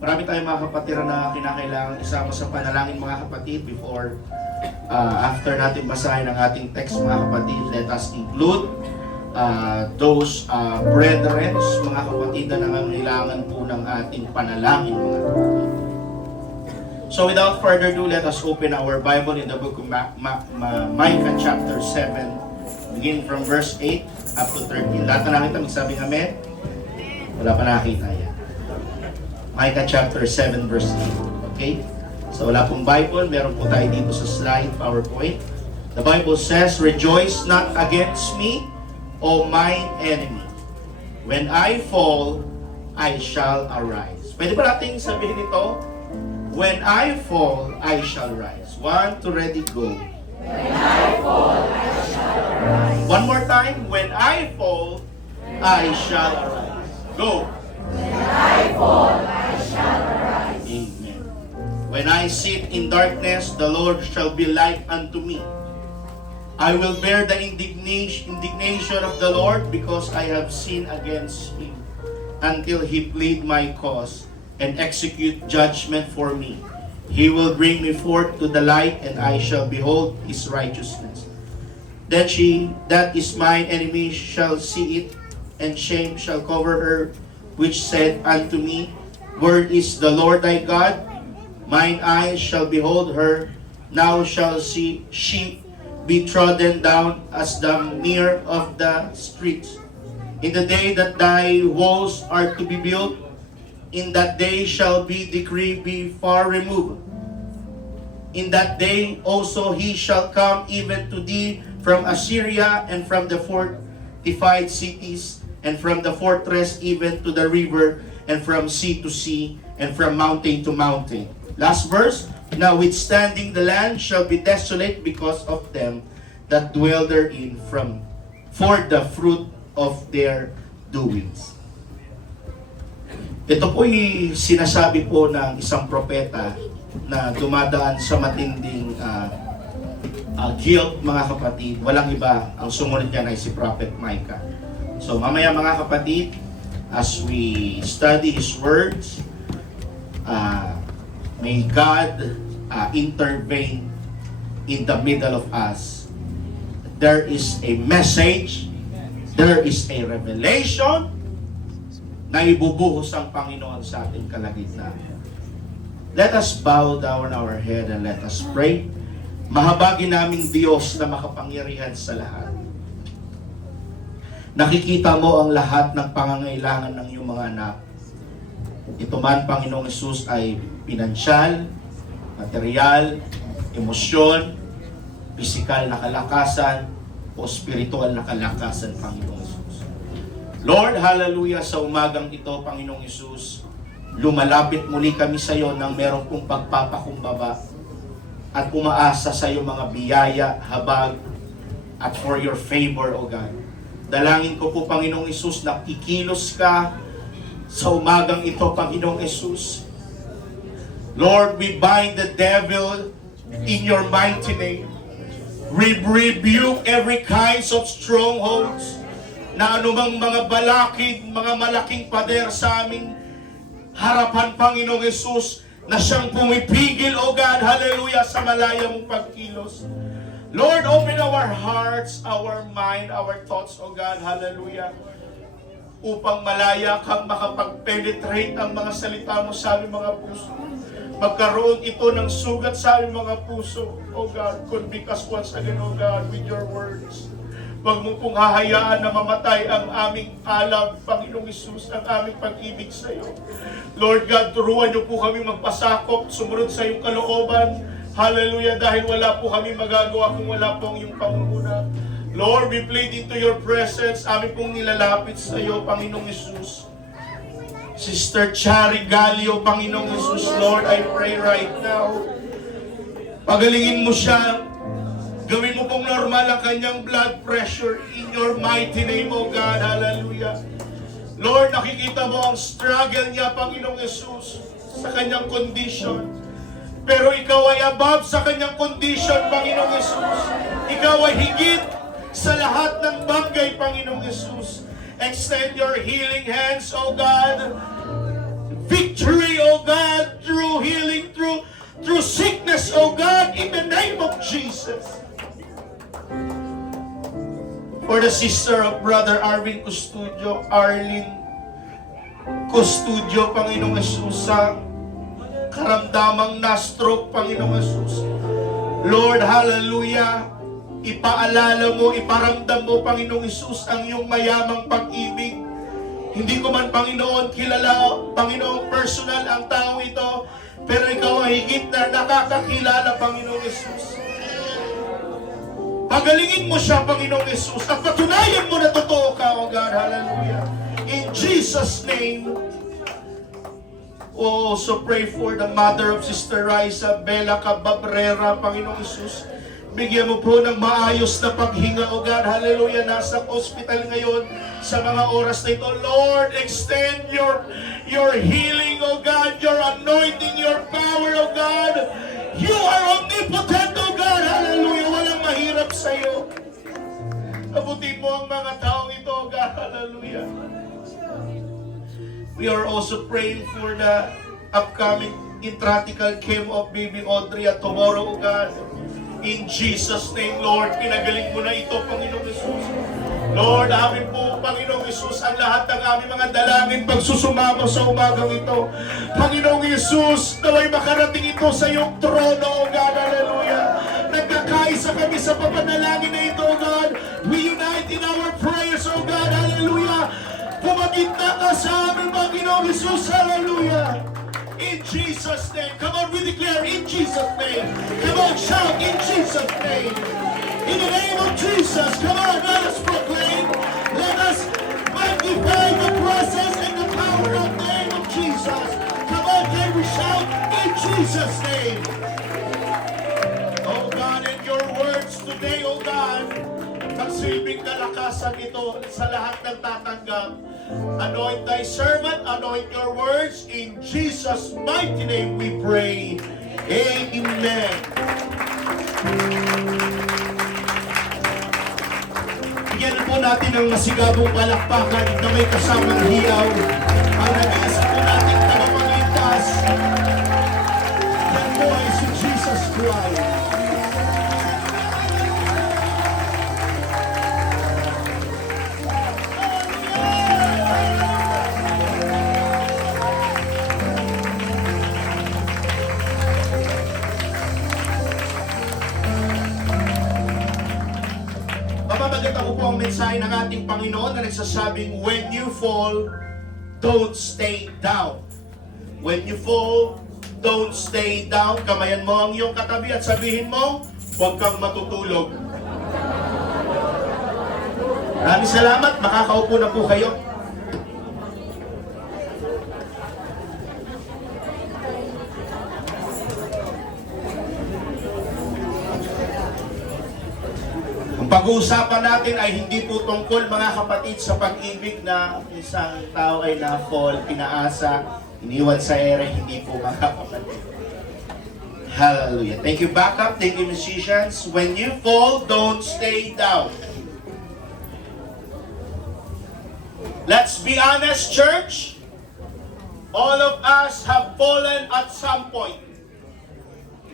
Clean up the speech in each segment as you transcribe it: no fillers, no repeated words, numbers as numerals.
Marami tayong mga kapatid na kinakailangan isama sa panalangin mga kapatid before after natin basahin ang ating text mga kapatid. Let us include those brethren, mga kapatid na nangangailangan po ng ating panalangin mga kapatid. So without further ado, let us open our Bible in the book of Micah chapter 7, beginning from verse 8 up to 13. Lahat na nakita, magsabing amen? Wala pa nakita yan. Micah chapter 7 verse 8. Okay? So wala pong Bible, meron po tayo dito sa slide, PowerPoint. The Bible says, "Rejoice not against me, O mine enemy. When I fall, I shall arise." Pwede ba natin sabihin ito? When I fall, I shall rise. 1, 2, ready, go. When I fall, I shall arise. One more time. When I fall, I shall arise. Go. When I fall, I shall arise. Amen. When I sit in darkness, the Lord shall be light unto me. I will bear the indignation of the Lord, because I have sinned against him, until he plead my cause and execute judgment for me. He will bring me forth to the light, and I shall behold his righteousness. Then she that is mine enemy shall see it, and shame shall cover her, which said unto me, Where is the Lord thy God? Mine eyes shall behold her. Now shall she be trodden down as the mere of the streets. In the day that thy walls are to be built, in that day shall be decree be far removed. In that day also he shall come even to thee from Assyria, and from the fortified cities, and from the fortress even to the river, and from sea to sea, and from mountain to mountain. Last verse. Notwithstanding the land shall be desolate because of them that dwell therein, for the fruit of their doings. Ito po'y sinasabi po ng isang propeta na dumadaan sa matinding guilt mga kapatid. Walang iba, ang sumunod niyan ay si Prophet Micah. So mamaya mga kapatid, as we study his words, may God intervene in the middle of us. There is a message, there is a revelation na ibubuhos ang Panginoon sa ating kalagitnaan. Let us bow down our head and let us pray. Mahabagi naming Diyos na makapangyarihan sa lahat. Nakikita mo ang lahat ng pangangailangan ng iyong mga anak. Ito man, Panginoong Hesus, ay pinansyal, material, emosyon, pisikal na kalakasan, o spiritual na kalakasan, Panginoong Hesus. Lord, hallelujah, sa umagang ito, Panginoong Hesus, lumalapit muli kami sa iyo nang meron kong pagpapakumbaba at umaasa sa iyo mga biyaya, habag, at for your favor, O God. Dalangin ko po, Panginoong Hesus, na kikilos ka sa umagang ito, Panginoong Hesus. Lord, we bind the devil in your mighty name. We rebuke every kinds of strongholds, na anumang mga balakid, mga malaking pader sa aming harapan, Panginoong Hesus, na siyang pumipigil, O God, hallelujah, sa malaya mong pagkilos. Lord, open our hearts, our mind, our thoughts, O God, hallelujah, upang malaya kang makapag-penetrate ang mga salita mo sa aming mga puso. Magkaroon ito ng sugat sa aming mga puso, O God. Convict us once again, O God, with your words. Huwag mo pong hahayaan na mamatay ang aming alab, Panginoong Hesus, ang aming pag-ibig sa iyo. Lord God, turuan niyo po kami magpasakop, sumunod sa iyong kalooban. Hallelujah, dahil wala po kami magagawa kung wala po ang iyong pangunguna. Lord, we plead into your presence. Amin pong nilalapit sa iyo, Panginoong Hesus. Sister Chari Galio, Panginoong Hesus, Lord, I pray right now, pagalingin mo siya. Gawin mo pong normal ang kanyang blood pressure in your mighty name, O God. Hallelujah. Lord, nakikita mo ang struggle niya, Panginoong Hesus, sa kanyang condition. Pero ikaw ay above sa kanyang condition, Panginoong Hesus. Ikaw ay higit sa lahat ng bagay, Panginoong Hesus. Extend your healing hands, O God. Victory, O God. this, oh God, in the name of Jesus. For the sister of Brother Arvin Custodio, Arlene Custodio, Panginoong Jesus, sa karamdamang na-stroke, Panginoong Jesus. Lord, hallelujah, ipaalala mo, iparamdam mo, Panginoong Jesus, ang iyong mayamang pag-ibig. Hindi ko man, Panginoon, kilala, Panginoong personal ang tao ito, pero ikaw ang higit na nakakakilala, Panginoong Jesus. Pagalingin mo siya, Panginoong Jesus, at patunayan mo na totoo ka, O God, hallelujah. In Jesus' name, also pray for the mother of Sister Raisa, Bella Cababrera, Panginoong Jesus. Bigyan mo po ng maayos na paghinga, O God. Hallelujah. Nasa hospital ngayon sa mga oras na ito. Lord, extend your healing, O God. Your anointing, your power, O God. You are omnipotent, O God. Hallelujah. Walang mahirap sa iyo. Abutin mo ang mga taong ito, O God. Hallelujah. We are also praying for the upcoming intratical chemo of baby Audrey at tomorrow, O God. In Jesus' name, Lord, pinagaling mo na ito, Panginoong Jesus. Lord, amin po, Panginoong Jesus, ang lahat ng aming mga dalangin pagsusumamo sa umagang ito. Panginoong Jesus, naway makarating ito sa iyong trono, O God, hallelujah. Nagkakaisa kami sa papanalangin na ito, O God. We unite in our prayers, O God, hallelujah. Pumagitna ka sa amin, Panginoong Jesus, hallelujah. In Jesus' name. Come on, we declare in Jesus' name. Come on, shout in Jesus' name. In the name of Jesus. Come on, let us proclaim. Let us magnify the presence and the power of the name of Jesus. Come on, can we shout in Jesus' name. Oh God, and your words today, oh God, magsilbing kalakasan ito sa lahat ng tatanggap. Anoint thy servant, anoint your words. In Jesus' mighty name we pray. Amen. Bigyan po natin ng masigabong palakpakan na may kasamang hiyaw. Ang nag-iisa po natin tagapagligtas. Yan po ay si Jesus Christ. Mamagat ako po ang mensahe ng ating Panginoon na nagsasabing, when you fall, don't stay down. When you fall, don't stay down. Kamayan mo ang iyong katabi at sabihin mo, huwag kang matutulog. Maraming salamat. Makakaupo na po kayo. Pag-uusapan natin ay hindi po tungkol, mga kapatid, sa pag-ibig na isang tao ay na-fall, pinaasa, iniwan sa ere. Hindi po, mga kapatid. Hallelujah. Thank you, backup. Thank you, musicians. When you fall, don't stay down. Let's be honest, church. All of us have fallen at some point.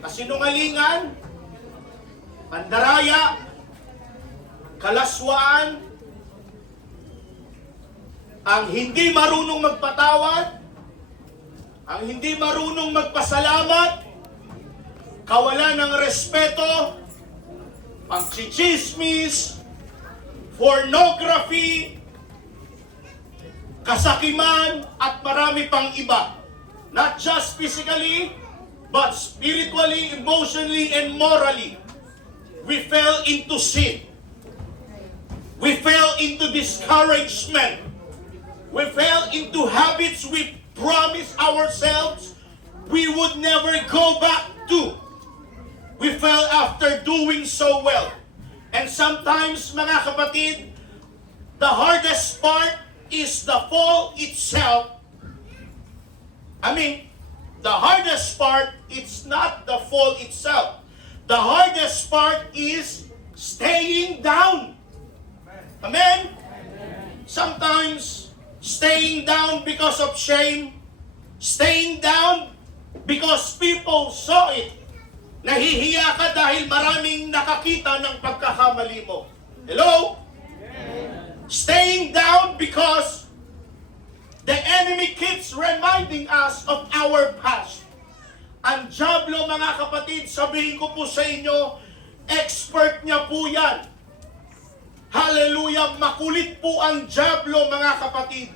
Kasinungalingan, pandaraya, kalaswaan, ang hindi marunong magpatawad, ang hindi marunong magpasalamat, kawalan ng respeto, pagchichismis, pornography, kasakiman, at marami pang iba. Not just physically, but spiritually, emotionally, and morally. We fell into sin. We fell into discouragement. We fell into habits we promised ourselves we would never go back to. We fell after doing so well. And sometimes, mga kapatid, the hardest part is the fall itself. The hardest part, it's not the fall itself. The hardest part is staying down. Amen? Sometimes, staying down because of shame, staying down because people saw it, Nahihiya ka dahil maraming nakakita ng pagkakamali mo. Hello? Staying down because the enemy keeps reminding us of our past. Ang dyablo, mga kapatid, sabihin ko po sa inyo, expert niya po yan. Hallelujah! Makulit po ang dyablo, mga kapatid.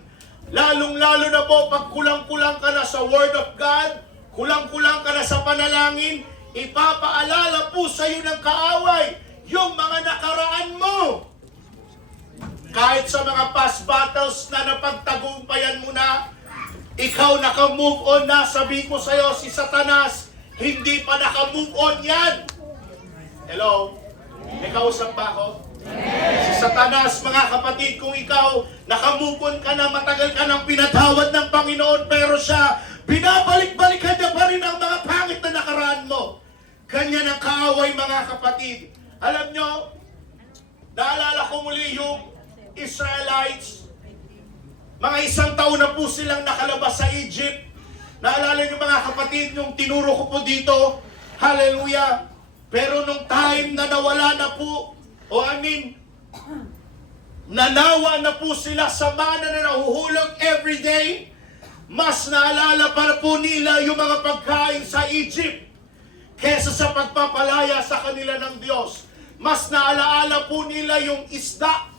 Lalong-lalo na po pag kulang-kulang ka na sa Word of God, kulang-kulang ka na sa panalangin, ipapaalala po sa iyo ng kaaway yung mga nakaraan mo. Kahit sa mga past battles na napagtagumpayan mo na, ikaw naka-move on na, sabi ko sa iyo, si Satanas, hindi pa naka-move on yan. Hello? May kausap ba ako? Si Satanas, mga kapatid, kung ikaw naka-move on ka na, matagal ka nang pinatawad ng Panginoon, pero siya, binabalik-balikan niya pa rin ang mga pangit na nakaraan mo. Ganyan ang kaaway, mga kapatid. Alam nyo, naalala ko muli yung Israelites, mga 1 taon na po silang nakalabas sa Egypt. Naalala nyo, mga kapatid, yung tinuro ko po dito, hallelujah. Pero nung time na nawala na po, nanawa na po sila sa mana na nahuhulog everyday, mas naalala pa po nila yung mga pagkain sa Egypt kesa sa pagpapalaya sa kanila ng Diyos. Mas naalaala po nila yung isda.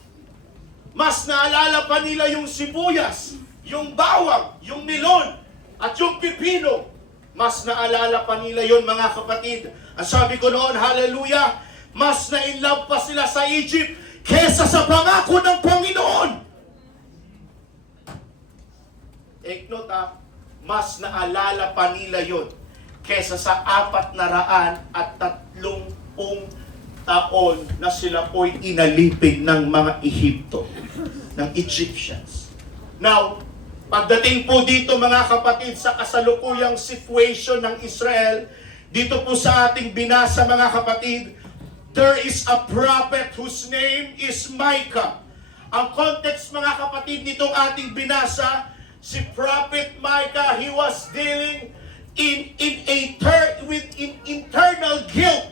Mas naalala pa nila yung sibuyas, yung bawang, yung melon, at yung pipino. Mas naalala pa nila yon, mga kapatid. Ang sabi ko noon, hallelujah, mas na-inlove pa sila sa Egypt kesa sa pangako ng Panginoon. Take note ha, mas naalala pa nila yon kesa sa 430 taon na sila po'y inalipin ng mga Ehipto, ng Egyptians. Now, pagdating po dito, mga kapatid, sa kasalukuyang situation ng Israel, dito po sa ating binasa, mga kapatid, there is a prophet whose name is Micah. Ang context, mga kapatid, nitong ating binasa, si Prophet Micah, he was dealing with internal guilt.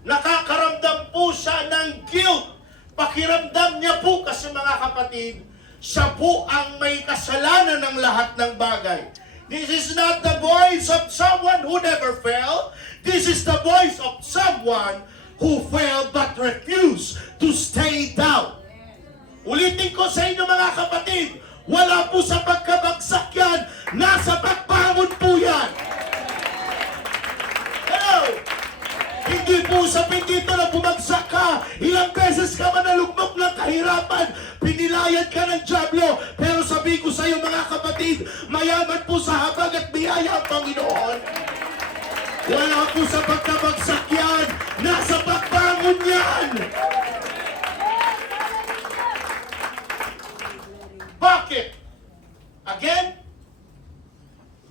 Nakakaramdam po siya ng guilt. Pakiramdam niya po kasi, mga kapatid, siya po ang may kasalanan ng lahat ng bagay. This is not the voice of someone who never fell. This is the voice of someone who fell but refused to stay down. Ulitin ko sa inyo, mga kapatid, wala po sa pagkabagsak yan, nasa pagbangon po yan. Hello? Hindi po usapin dito na bumagsak ka, ilang beses ka manalugmok ng kahirapan, pinilayad ka ng dyablo, pero sabi ko sa iyo, mga kapatid, mayaman po sa habag at biyaya ang Panginoon. Wala po sa pagkabagsak yan, nasa pagbangon yan. Bakit? Again,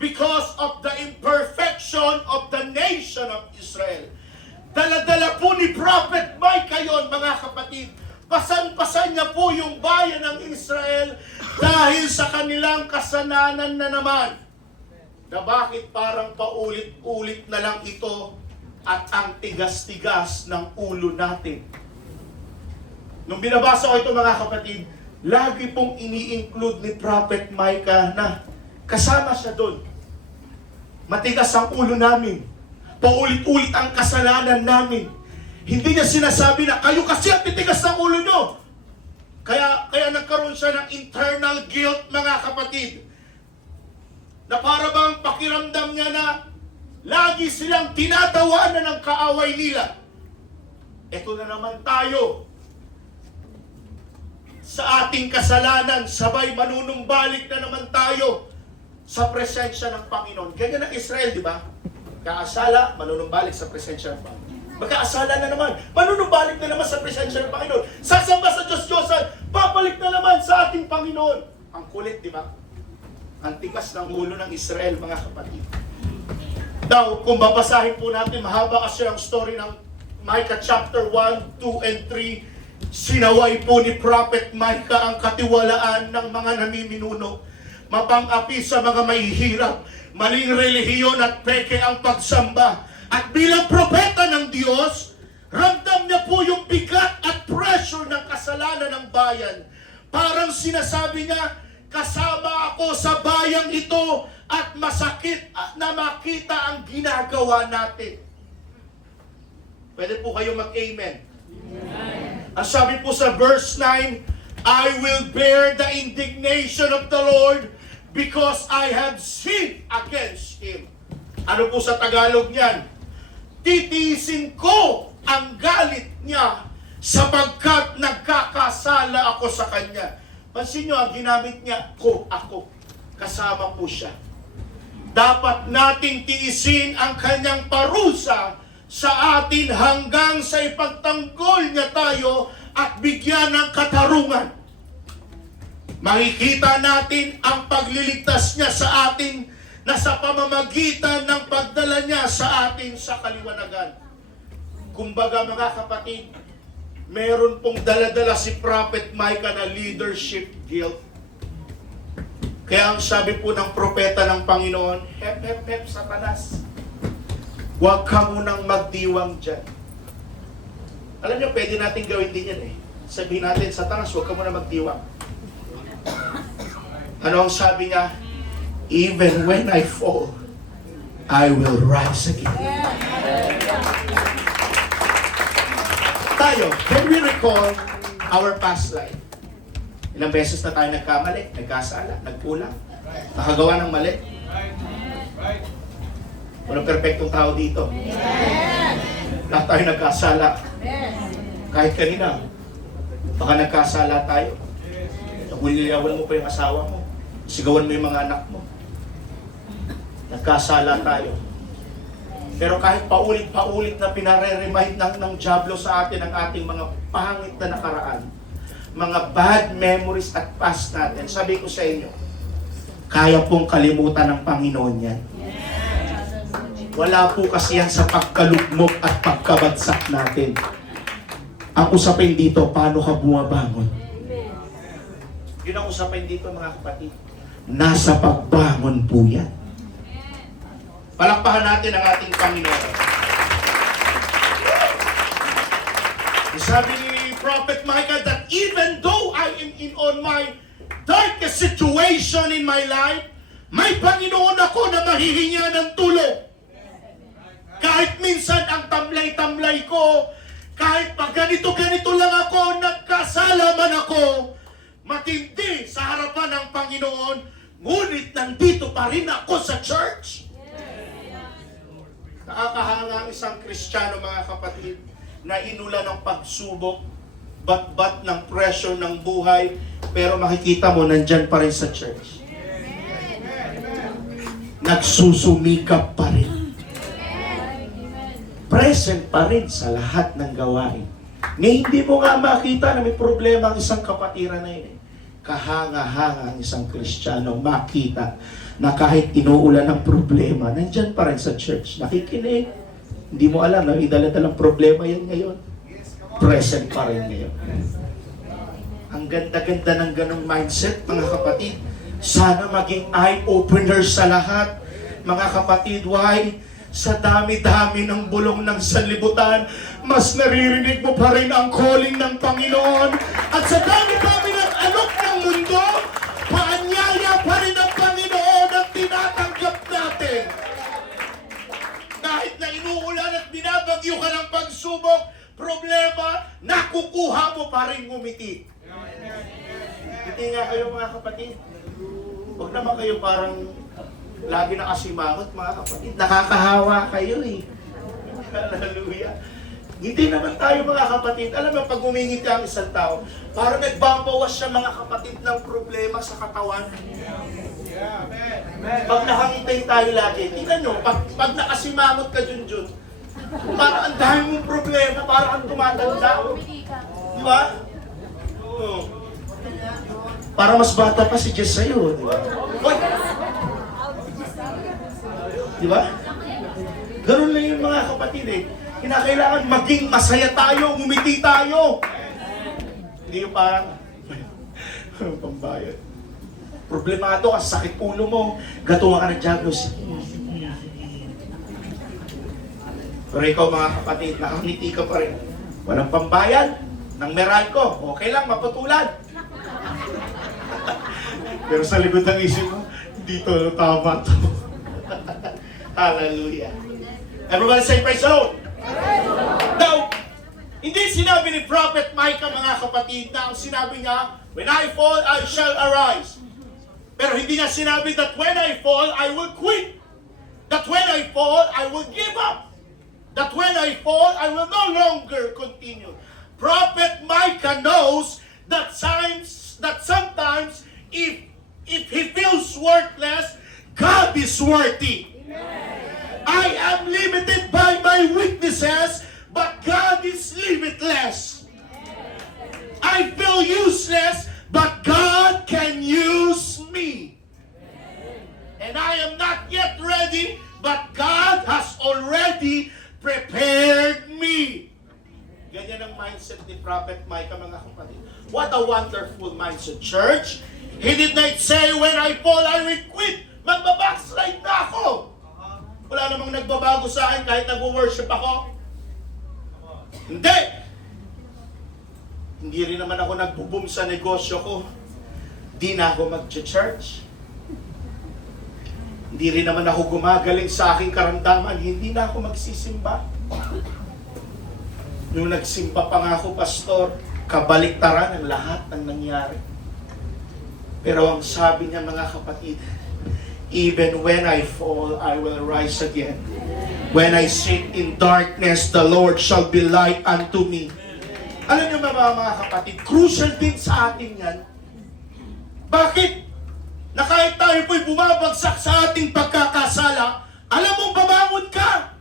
because of the imperfection of the nation of Israel. Dala-dala po ni Prophet Micah yon, mga kapatid. Pasan-pasan niya po yung bayan ng Israel dahil sa kanilang kasalanan na naman. Na bakit parang paulit-ulit na lang ito at ang tigas-tigas ng ulo natin. Nung binabasa ko ito, mga kapatid, lagi pong ini-include ni Prophet Micah na kasama siya doon. Matigas ang ulo namin. Paulit-ulit ang kasalanan namin. Hindi niya sinasabi na kayo kasi ang titigas ng ulo nyo. Kaya nagkaroon siya ng internal guilt, mga kapatid. Na para bang pakiramdam niya na lagi silang tinatawanan ng kaaway nila. Ito na naman tayo. Sa ating kasalanan, sabay manunumbalik na naman tayo sa presensya ng Panginoon. Ganyan ang Israel, di ba? Kaasala, manunumbalik sa presensya ng Panginoon. Magkaasala na naman, manunumbalik na naman sa presensya ng Panginoon. Sasamba sa Diyos-Diyosan, babalik na naman sa ating Panginoon. Ang kulit, di ba? Ang tigas ng ulo ng Israel, mga kapatid. Now, kung babasahin po natin, mahaba kasi ang story ng Micah chapter 1, 2, and 3. Sinaway po ni Prophet Micah ang katiwalaan ng mga namiminuno. Mapang-api sa mga mahihirap. Maling relihiyon at peke ang pagsamba. At bilang propeta ng Diyos, ramdam niya po yung bigat at pressure ng kasalanan ng bayan. Parang sinasabi niya, kasama ako sa bayang ito at masakit na makita ang ginagawa natin. Pwede po kayo mag-amen. Ang sabi po sa verse 9, I will bear the indignation of the Lord because I have sinned against Him. Ano po sa Tagalog niyan? Titiisin ko ang galit niya sapagkat nagkakasala ako sa Kanya. Pansin nyo, ang ginamit niya, ako. Kasama po siya. Dapat nating tiisin ang Kanyang parusa sa atin hanggang sa ipagtanggol niya tayo at bigyan ng katarungan. Makikita natin ang pagliligtas niya sa atin na sa pamamagitan ng pagdala niya sa atin sa kaliwanagan. Kumbaga mga kapatid, meron pong daladala si Prophet Micah na leadership guilt. Kaya ang sabi po ng propeta ng Panginoon, hep, hep, hep, Satanas. Huwag ka munang magdiwang dyan. Alam niyo, pwede natin gawin din yan eh. Sabihin natin, Satanas, huwag ka munang magdiwang. Ano ang sabi niya? Even when I fall, I will rise again. Tayo, can we recall our past life? Ilang beses na tayo nagkamali, nagkasala, nagkulang, nakagawa ng mali. Walang perfectong tao dito. Lahat tayo nagkasala. Kahit kanina, baka nagkasala tayo. Naguliyawan mo pa yung asawa mo. Sigawan mo yung mga anak mo. Nagkasala tayo. Pero kahit paulit-paulit na pinare-remind ng Diablo sa atin ang ating mga pangit na nakaraan, mga bad memories at past natin, sabi ko sa inyo, kaya pong kalimutan ng Panginoon yan. Wala po kasi yan sa pagkalugmok at pagkabagsak natin. Ang usapin dito, paano ka bumabangon? Yun ang usapin dito mga kapatid. Nasa pagbangon po yan. Palakpakan natin ang ating Panginoon. Sabi ni Prophet Micah that even though I am on my darkest situation in my life, may Panginoon ako na mahihinga ng tulong. Kahit minsan ang tamlay-tamlay ko, kahit pag ganito-ganito lang ako, nagkasala man ako, matindi sa harapan ng Panginoon, ngunit nandito pa rin ako sa church. Nakakahanga ang isang Kristiyano mga kapatid na inula ng pagsubok, bat-bat ng pressure ng buhay, pero makikita mo nandyan pa rin sa church. Nagsusumikap pa rin. Present pa rin sa lahat ng gawain. Hindi mo nga makita na may problema ang isang kapatiran na yun. Kahanga-hanga ang isang Kristiyano makita na kahit inuulan ng problema, nandyan pa rin sa church. Nakikinig. Hindi mo alam na idala-dalang problema yan ngayon. Present pa rin ngayon. Ang ganda-ganda ng ganong mindset, mga kapatid. Sana maging eye-opener sa lahat. Mga kapatid, why? Sa dami-dami ng bulong ng sanlibutan, mas naririnig mo pa rin ang calling ng Panginoon. At sa dami-dami ng alok ng mundo, paanyaya pa rin ang Panginoon ang tinatanggap natin. Kahit na inuulan at binabagyo ka ng pagsubok, problema, nakukuha mo pa rin ngumiti. Ngiti nga kayo mga kapatid. Huwag naman kayo parang lagi nakasimangot mga kapatid. Nakakahawa kayo eh. Hallelujah. Hindi naman tayo mga kapatid. Alam mo, pag umingiti ang isang tao, parang nagbabawas siya mga kapatid ng problema sa katawan. Pag nakangitay tayo lagi, tingnan nyo, pag nakasimangot ka dun, parang ang dami mong problema, parang ang tumatanda. Di ba? Oo. Para mas bata pa si Jess sa'yo. Di ba? Oy! Di ba? Ganun lang yung mga kapatid eh. Kinakailangan maging masaya tayo, ngumiti tayo. Hindi yung parang, pambayad. Problemado ka, sakit ulo mo, gatuwa ka ng Diablo. Pero ikaw mga kapatid, nakangiti ka pa rin. Walang pambayad ng Meralco. Okay lang, maputulad. Pero sa likod ng isip mo, hindi to tama to. Hallelujah. Everybody say praise the Lord. Now, hindi sinabi ni Prophet Micah mga kapatid na ang sinabi niya, when I fall, I shall arise. Pero hindi niya sinabi that when I fall, I will quit. That when I fall, I will give up. That when I fall, I will no longer continue. Prophet Micah knows that sometimes if he feels worthless, God is worthy. I am limited by my weaknesses, but God is limitless. I feel useless, but God can use me. And I am not yet ready, but God has already prepared me. Ganyan ang mindset ni Prophet Micah mga kapatid. What a wonderful mindset, church. He did not say, when I fall, I will quit. Magbabackslide na ako. Wala namang nagbabago sa akin kahit nag-worship ako. Hindi. Hindi rin naman ako nagbo-boom sa negosyo ko. Di na ako mag-church. Hindi rin naman ako gumagaling sa aking karamdaman. Hindi na ako magsisimba. Nung nagsimba pa nga ako, pastor, kabaliktaran ang lahat ng nangyari. Pero ang sabi niya mga kapatid, even when I fall, I will rise again. When I sit in darkness, the Lord shall be light unto me. Alam niyo mga kapatid, crucial din sa atin yan. Bakit? Na kahit tayo po'y bumabagsak sa ating pagkakasala, alam mong babangon ka.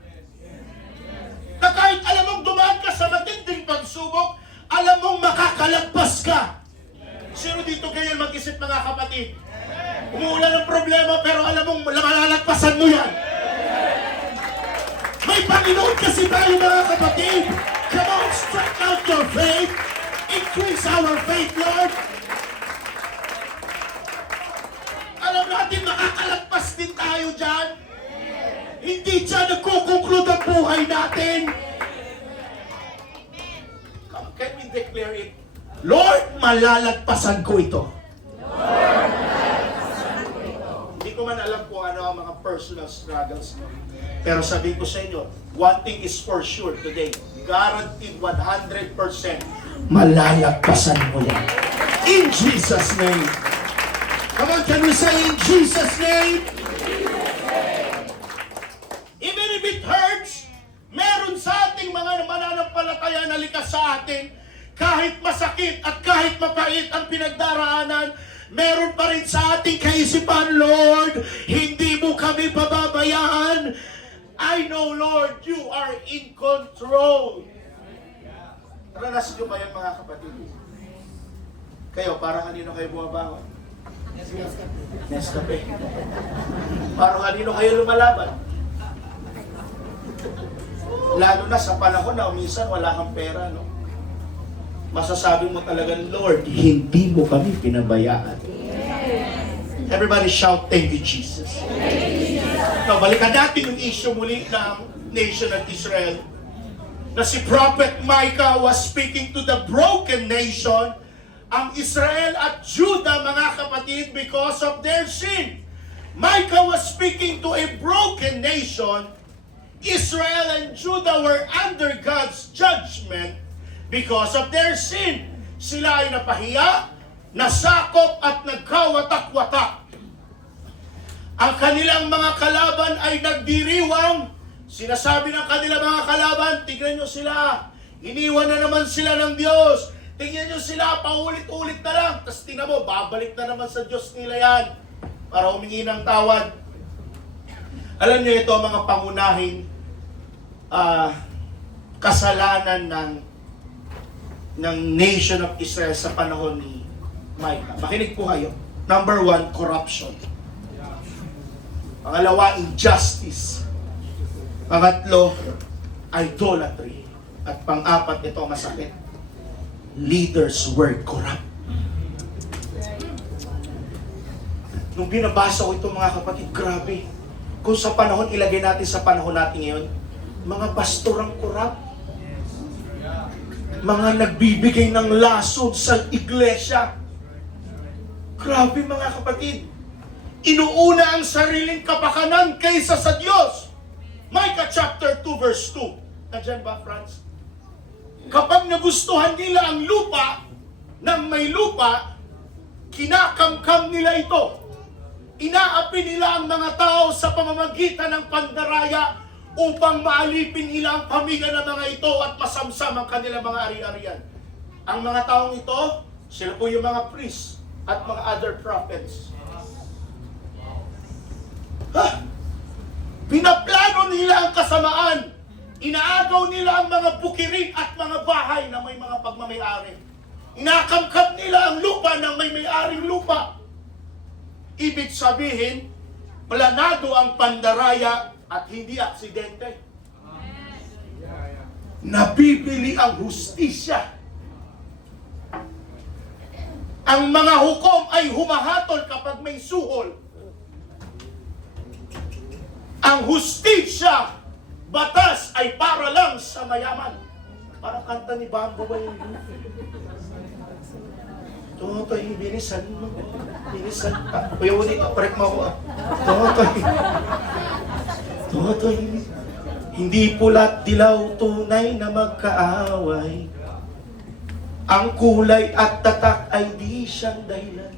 Na kahit alam mong dumaan ka sa matinding pagsubok, alam mong makakalagpas ka. Sino dito ganyan mag-isip mga kapatid? Umuulan ng problema pero alam mong malalagpasan mo yan. May Panginoon kasi tayo mga kapatid. Come on, stretch out your faith. Increase our faith, Lord. Alam natin makakalagpas din tayo dyan. Hindi dyan nagkukonklud ang buhay natin. Can we declare it? Lord, malalagpasan ko ito. Lord, malalagpasan ko ito. Hindi ko man alam kung ano ang mga personal struggles mo. Pero sabihin ko sa inyo, one thing is for sure today, guaranteed 100%, malalagpasan mo yan. In Jesus' name. Come on, can we say in Jesus' name? Even if it hurts, meron sa ating mga mananampalataya na likas sa atin, kahit masakit at kahit mapait ang pinagdaraanan, meron pa rin sa ating kaisipan, Lord, hindi mo kami pababayaan. I know, Lord, you are in control. Naranasan nyo ba yan mga kapatid? Kayo, parang kanino kayo bumabangon? Nescafe. Parang kanino kayo lumalaban? Lalo na sa panahon na minsan wala kang pera, no? Masasabi mo talaga, Lord, hindi mo kami pinabayaan. Everybody shout, thank you, Jesus. Now, balikan natin yung issue muli ng nation of Israel. Na si Prophet Micah was speaking to the broken nation, ang Israel at Judah, mga kapatid, because of their sin. Micah was speaking to a broken nation. Israel and Judah were under God's judgment because of their sin. Sila ay napahiya, nasakop at nagkawatak-watak. Ang kanilang mga kalaban ay nagdiriwang. Sinasabi ng kanilang mga kalaban, tignan nyo sila, iniwan na naman sila ng Diyos. Tingnan nyo sila, paulit-ulit na lang. Tapos tingnan mo, babalik na naman sa Diyos nila yan para humingi ng tawad. Alam niyo ito, mga pangunahing kasalanan ng nation of Israel sa panahon ni Micah. Makinig po kayo. Number 1, corruption. Pangalawa, injustice. Pangatlo, idolatry. At pang-apat, ito masakit, leaders were corrupt. Nung binabasa ko ito mga kapatid, grabe. Kung sa panahon, ilagay natin sa panahon natin ngayon, Mga pastor ang korap. Mga nagbibigay ng lasod sa iglesia. Grabe mga kapatid. Inuuna ang sariling kapakanan kaysa sa Diyos. Micah chapter 2 verse 2. Nandiyan ba, Franz? Kapag nagustuhan nila ang lupa, ng may lupa, kinakamkam nila ito. Inaapi nila ang mga tao sa pamamagitan ng pandaraya upang maalipin nila ang pamilya ng mga ito at masamsam ang kanilang mga ari-arian. Ang mga taong ito, sila po yung mga priests at mga other prophets. Pinaplano nila ang kasamaan. Inaagaw nila ang mga bukirin at mga bahay na may mga pagmamayari. Inakamkam nila ang lupa ng may may-aring lupa. Ibig sabihin, planado ang pandaraya at hindi aksidente. Nabibili ang hustisya. Ang mga hukom ay humahatol kapag may suhol. Ang hustisya, batas ay para lang sa mayaman. Parang kanta ni Bambo ba yun? Totoy, binisan mo. Binisan. Kuya Woody, correct mo ako. Totoy. Totoy. Hindi pula't dilaw tunay na magkaaway. Ang kulay at tatak ay di siyang dahilan.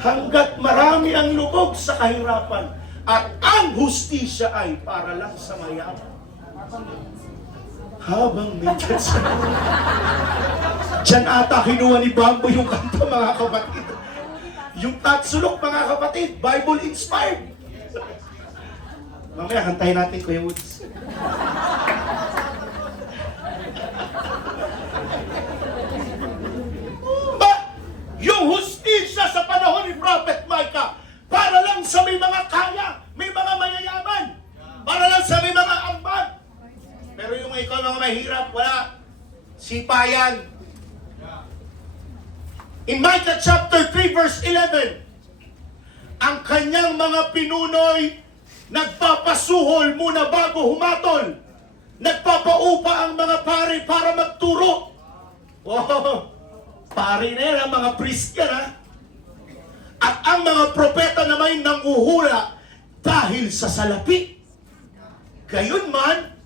Hanggat marami ang lubog sa kahirapan at ang hustisya ay para lang sa mayaman. Habang may Diyos. Diyan ata kinuha ni Bambo yung kanta, mga kapatid. Yung tatsulok, mga kapatid, Bible inspired. Mamaya, kantahin natin, Kuya Woods. Yung hustisya sa panahon ni Prophet Micah, para lang sa may mga kaya, may mga mayayaman, para lang sa may mga ambag. Pero yung ikaw mga mahirap, wala. Sipayan. In Micah chapter 3 verse 11, ang kanyang mga pinunoy nagpapasuhol muna bago humatol. Nagpapaupa ang mga pari para magturo. Oh, pari na yan, ang mga priest yan, ha? At ang mga propeta naman nanguhula dahil sa salapi. Gayunman,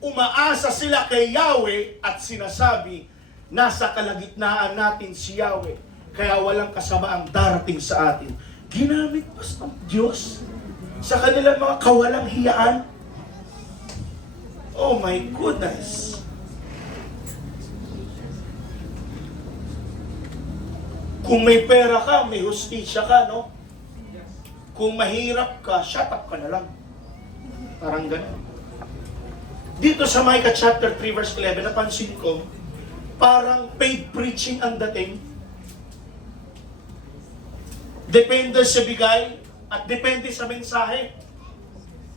umaasa sila kay Yahweh at sinasabi, nasa kalagitnaan natin si Yahweh, kaya walang kasamaang darating sa atin. Ginamit pa ng Diyos sa kanilang mga kawalang hiyaan. Oh my goodness. Kung may pera ka, may hustisya ka, no? Kung mahirap ka, shut up ka na lang. Parang ganun. Dito sa Micah chapter 3 verse 11, napansin ko, parang paid preaching ang dating. Depende sa bigay at depende sa mensahe.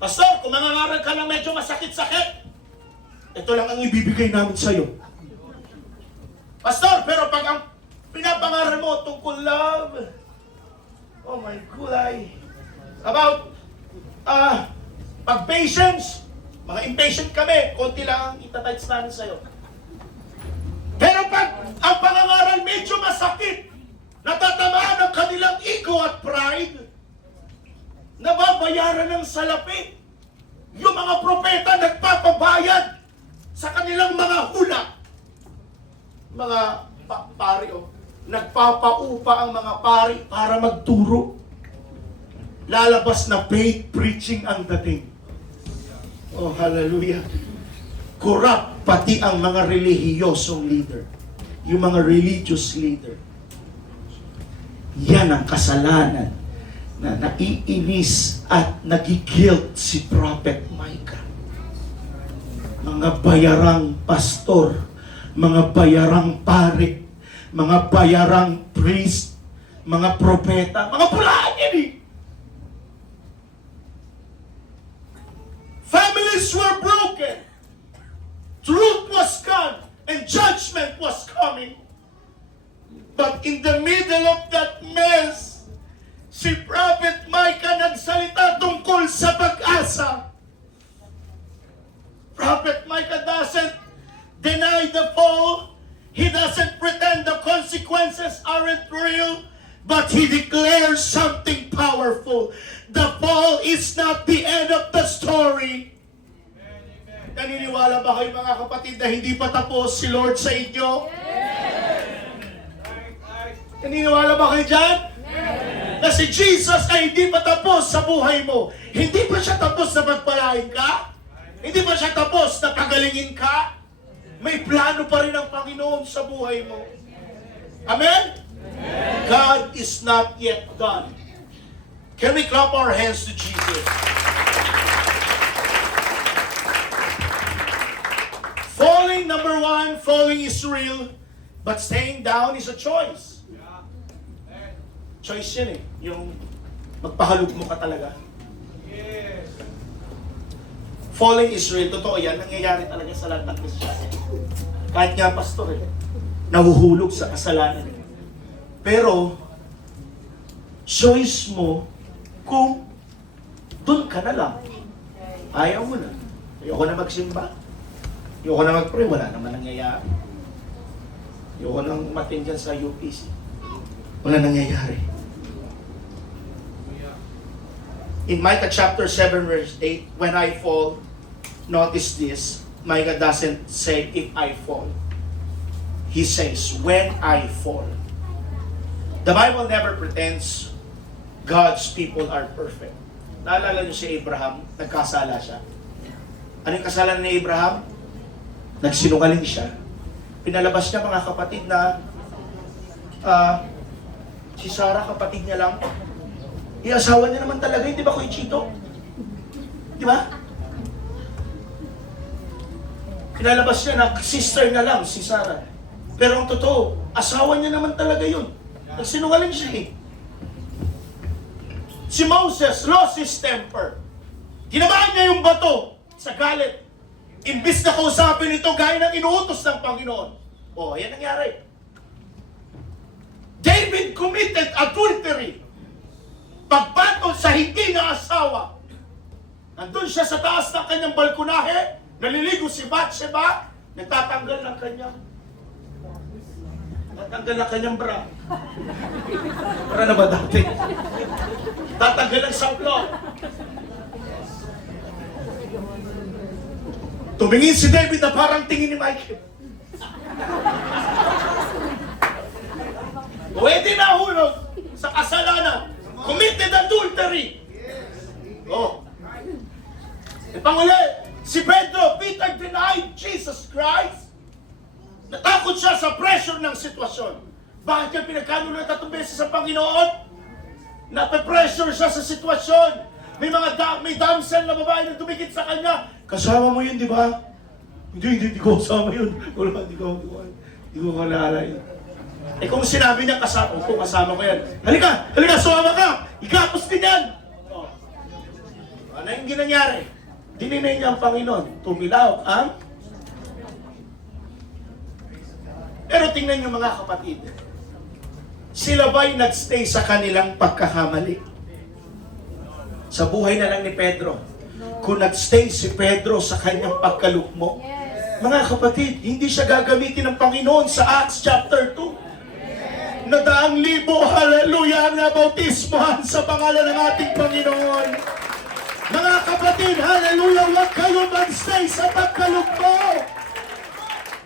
Pastor, kung mangangaral ka ng medyo masakit-sakit, ito lang ang ibibigay namin sa'yo. Pastor, pero pag ang pinapangaral mo tungkol love, oh my gulay, about pag-patience, mga impatient kami, konti lang ang itatights namin sa'yo. Pero pag ang pangangaral medyo masakit, natatamaan ang kanilang ego at pride, nababayaran ng salapi. Yung mga propeta nagpapabayad sa kanilang mga hula. Mga pari, nagpapaupa ang mga pari para magturo. Lalabas na paid preaching ang dating. Oh, hallelujah. Corrupt pati ang mga relihiyosong leader. Yung mga religious leader. Yan ang kasalanan na naiinis at nagigilt si Prophet Micah. Mga bayarang pastor, mga bayarang pare, mga bayarang priest, mga propeta, mga pulaan yan eh. Families were broken. Truth was gone and judgment was coming. But in the middle of that mess, si Prophet Micah nagsalita tungkol sa pag-asa. the fall, he doesn't pretend the consequences aren't real, but he declares something powerful. The fall is not the end of the story. Naniniwala ba kayo mga kapatid na hindi pa tapos si Lord sa inyo? Naniniwala ba kayo dyan? Na si Jesus ay hindi pa tapos sa buhay mo. Hindi pa siya tapos na magpalain ka. Hindi pa siya tapos na pagalingin ka. May plano pa rin ang Panginoon sa buhay mo. Amen? God is not yet done. Can we clap our hands to Jesus? Falling, number one, falling is real, but staying down is a choice. Choice yun eh. Yung magpahalog mo ka talaga. Falling is real. Totoo yan. Nangyayari talaga sa lahat ng Kristiyan. Kahit nga pastor eh. Nahuhulog sa kasalanan. Pero, choice mo kung dun ka na lang. Ayaw mo na. Ayoko na magsimba. Ayoko na mag-pray. Wala naman nangyayari. Ayoko nang umatin dyan sa UPC. Wala nangyayari. In Micah chapter 7 verse 8, when I fall, notice this, Micah doesn't say if I fall. He says, when I fall. The Bible never pretends God's people are perfect. Naalala niyo si Abraham, nagkasala siya. Ano yung kasalanan ni Abraham? Nagsinungaling siya. Pinalabas niya mga kapatid na si Sarah kapatid niya lang. Iasawa niya naman talaga, hindi ba Kuya Chito? Di ba? Pinalabas niya na sister na lang si Sarah. Pero ang totoo, asawa niya naman talaga yun. Nagsinungaling siya eh. Si Moses lost his temper. Ginabahan niya yung bato sa galit. Imbis na kausapin ito gaya ng inuutos ng Panginoon. O, yan nangyari. David committed adultery. Pagpatol sa hindi na asawa. Nandun siya sa taas ng kanyang balkonahe, naliligo si Bathsheba, nagtatanggal ng kanyang bra. Bra na ba dati? Tatanggal ng saplot. Tumingin si David na parang tingin ni Michael. Pwede na hulog sa kasalanan. Committed adultery. Oh. Panguli, si Peter denied Jesus Christ. Natakot siya sa pressure ng sitwasyon. Bakit niya pinagkanulat 3 beses sa Panginoon? Nape-pressure siya sa sitwasyon. May damsel na babae na dumikit sa kanya. Kasama mo yun, di ba? Hindi ko kasama yun. Wala, hindi ko kalala yun. Eh kung sinabi niya kasama ko yan. Halika, sumama ka! Ikapos din yan! Oh. Ano yung ginangyari? Dininay niya ang Panginoon. Tumilaw ang... Pero tingnan niyo mga kapatid. Sila ba'y nagstay sa kanilang pagkakamali? Sa buhay na lang ni Pedro. Kung nagstay si Pedro sa kanyang pagkalukmo, mga kapatid, hindi siya gagamitin ng Panginoon sa Acts chapter 2. Na 100,000, hallelujah, ang nabautismohan sa pangalan ng ating Panginoon. Mga kapatid, hallelujah, huwag kayo mag-stay sa pagkalugmo.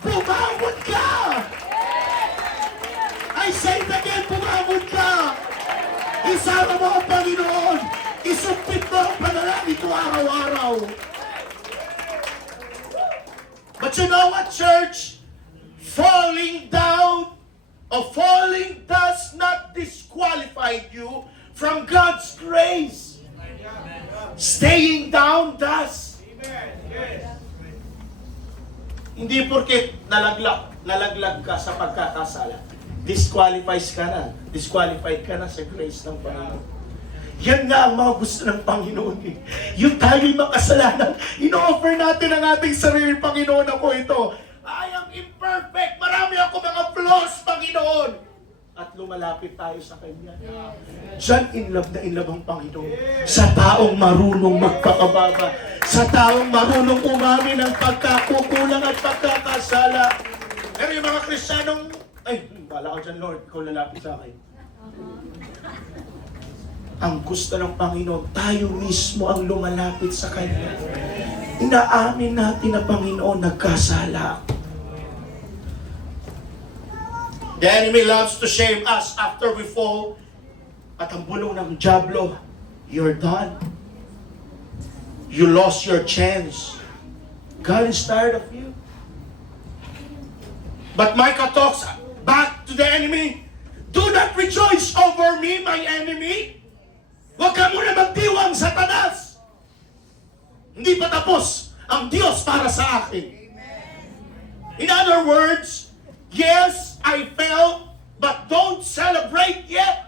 Bumawod ka! I say it again, bumawod ka! Isama mo ang Panginoon. Isumpit mo ang panalangin ko araw-araw. But you know what, church? Falling down does not disqualify you from God's grace. Staying down does. Hindi porket nalaglag ka sa pagkakasala, disqualified ka na sa grace ng Panginoon. Yan nga ang mga gusto ng Panginoon eh. Yung tayo'y makasalanan, ino-offer natin ang ating sarili, Panginoon, ako ito. I am imperfect. Marami ako mga flaws, Panginoon. At lumalapit tayo sa Kanya. Diyan in love ang Panginoon. Sa taong marunong magpakababa. Sa taong marunong umamin ng pagkakukulang at pagkakasala. Pero yung mga Kristiyanong, ay, bala ka dyan, Lord, ikaw lalapit sa akin. Ang gusto ng Panginoon, tayo mismo ang lumalapit sa Kanya. Inaamin natin na Panginoon, nagkasala ako. The enemy loves to shame us after we fall. At ang bulong ng Diablo, you're done. You lost your chance. God is tired of you. But Micah talks back to the enemy, do not rejoice over me, my enemy. Huwag ka muna magdiwang, Satanas. Hindi pa tapos ang Diyos para sa akin. In other words, yes, I fell, but don't celebrate yet.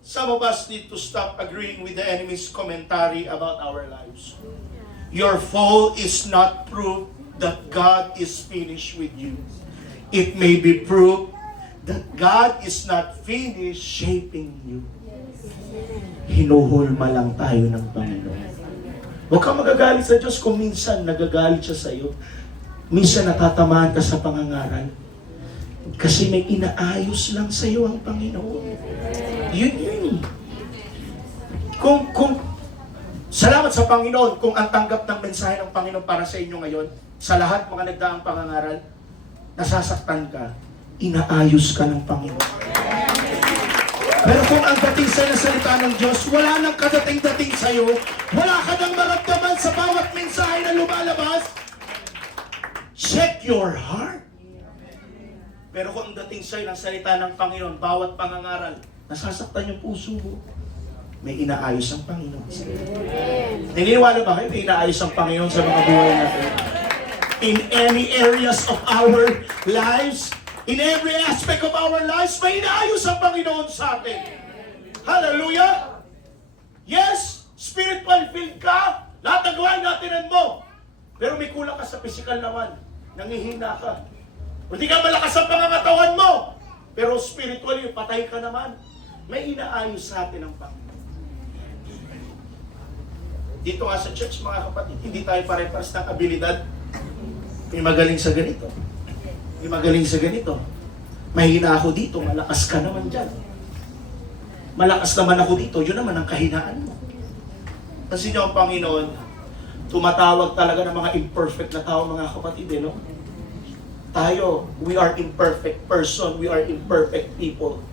Some of us need to stop agreeing with the enemy's commentary about our lives. Your fall is not proof that God is finished with you. It may be proof that God is not finished shaping you. Hinuhulma lang tayo ng Panginoon. Huwag kang magagalit sa Diyos kung minsan nagagalit siya sa iyo. Minsan natatamaan ka sa pangangaral. Kasi may inaayos lang sa iyo ang Panginoon. Yun. Kung salamat sa Panginoon kung ang tanggap ng mensahe ng Panginoon para sa inyo ngayon, sa lahat mga nagdaang pangangaral, nasasaktan ka, inaayos ka ng Panginoon. Pero kung ang dating sa'yo na salita ng Diyos, wala nang kadating-dating sa'yo, wala ka nang maramdaman sa bawat mensahe na lumalabas, check your heart. Pero kung ang dating sa'yo ng salita ng Panginoon, bawat pangangaral, nasasaktan yung puso mo, may inaayos ang Panginoon. Naniniwala ba kayo may inaayos ang Panginoon sa mga buhay natin? In any areas of our lives, in every aspect of our lives, may inaayos ang Panginoon sa atin. Hallelujah! Yes, spiritual filled ka, lahat ng gawain natin mo. Pero may kulang ka sa physical naman, nangihina ka. Hindi ka malakas ang pangangatawan mo, pero spiritually, patay ka naman. May inaayos sa atin ang Panginoon. Dito nga sa church, mga kapatid, hindi tayo pare-pares ng abilidad. May magaling sa ganito. May magaling sa ganito. Mahina ako dito, malakas ka naman dyan. Malakas naman ako dito, yun naman ang kahinaan mo. Kasi niyo ang Panginoon, tumatawag talaga ng mga imperfect na tao, mga kapatid, no? Tayo, we are imperfect person, we are imperfect people.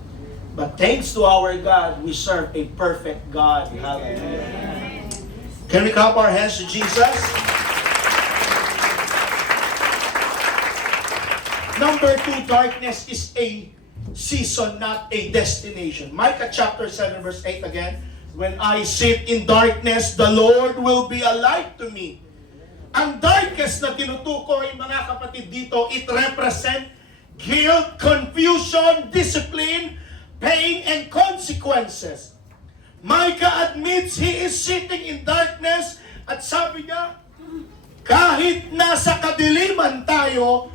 But thanks to our God, we serve a perfect God. Hallelujah. Can we clap our hands to Jesus? Number 2, darkness is a season, not a destination. Micah chapter 7 verse 8 again. When I sit in darkness, the Lord will be a light to me. Ang darkness na tinutukoy, mga kapatid, dito, it represent guilt, confusion, discipline, pain, and consequences. Micah admits he is sitting in darkness at sabi niya, kahit nasa kadiliman tayo,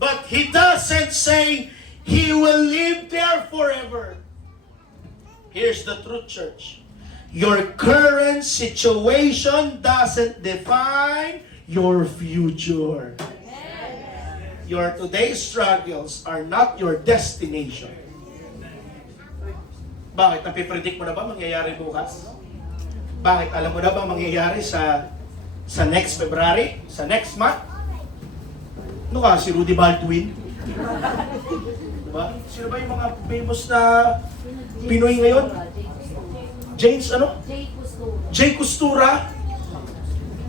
but he doesn't say he will live there forever. Here's the truth, church. Your current situation doesn't define your future. Your today's struggles are not your destination. Bakit? Napipredict mo na ba mangyayari bukas? Bakit? Alam mo na ba mangyayari sa next February? Sa next month? Ano ka? Si Rudy Baldwin? Diba? Sino ba yung mga famous na Pinoy ngayon? James ano? Jay Costura.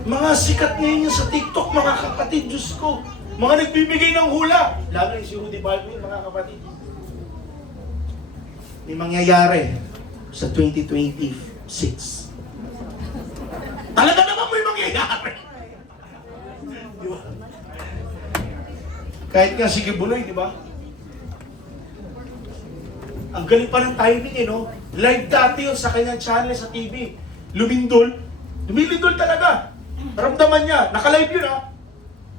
Mga sikat ngayon yan sa TikTok, mga kapatid, Diyos ko. Mga nagbibigay ng hula. Lalo yung si Rudy Baldwin, mga kapatid. May mangyayari sa 2026. Talaga naman may mangyayari. Di ba? Kahit nga si Kibuloy, di ba? Ang galing pa ng timing, no? Live dati yun sa kanyang channel sa TV. Lumindol. Lumilindol talaga. Ramdaman niya. Naka-live yun, ha?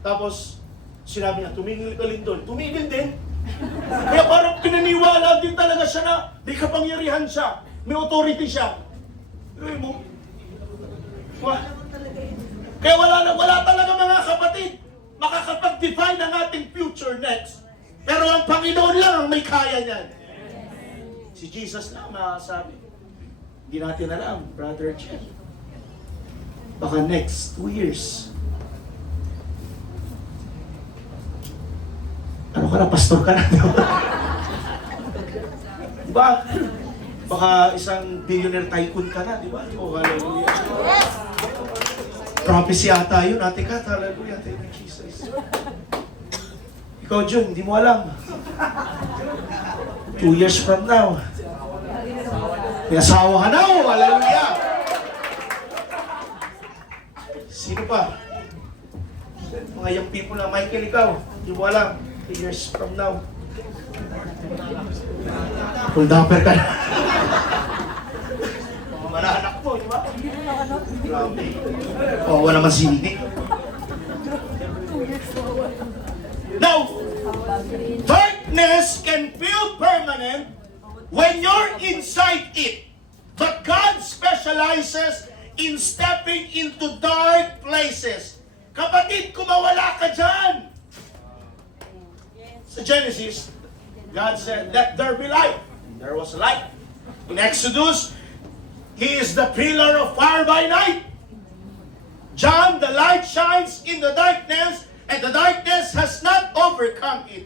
Tapos, sinabi niya, tumigil ka, Lindol. Tumigil din. Kaya parang pinaniwala din talaga siya na may kapangyarihan siya. May authority siya. Pero mo, kaya wala talaga, mga kapatid, makakapag-define ng ating you're next. Pero ang Panginoon lang ang may kaya niyan. Si Jesus lang makakasabi. Hindi natin alam, Brother Chen. Baka next 2 years. Ano ka na, pastor ka na, di ba? Diba? Baka isang billionaire tycoon ka na, di ba? Oh, hallelujah. Prophecy ata yun, Ate Kat, hallelujah. Thank you, Jesus. Ikaw, Jun, hindi mo alam. 2 years from now. May asawa ka na, oh, hallelujah. Sino pa? Mga young people na, Michael, ikaw, hindi mo alam. 2 years from now. Full dapper ka na. Mga anak mo, di ba? Grabe. O, wala naman sini. Now, darkness can feel permanent when you're inside it. But God specializes in stepping into dark places. Kapatid, kumawala ka dyan. Sa Genesis, God said, let there be light. There was light. In Exodus, He is the pillar of fire by night. John, the light shines in the darkness, and the darkness has not overcome it.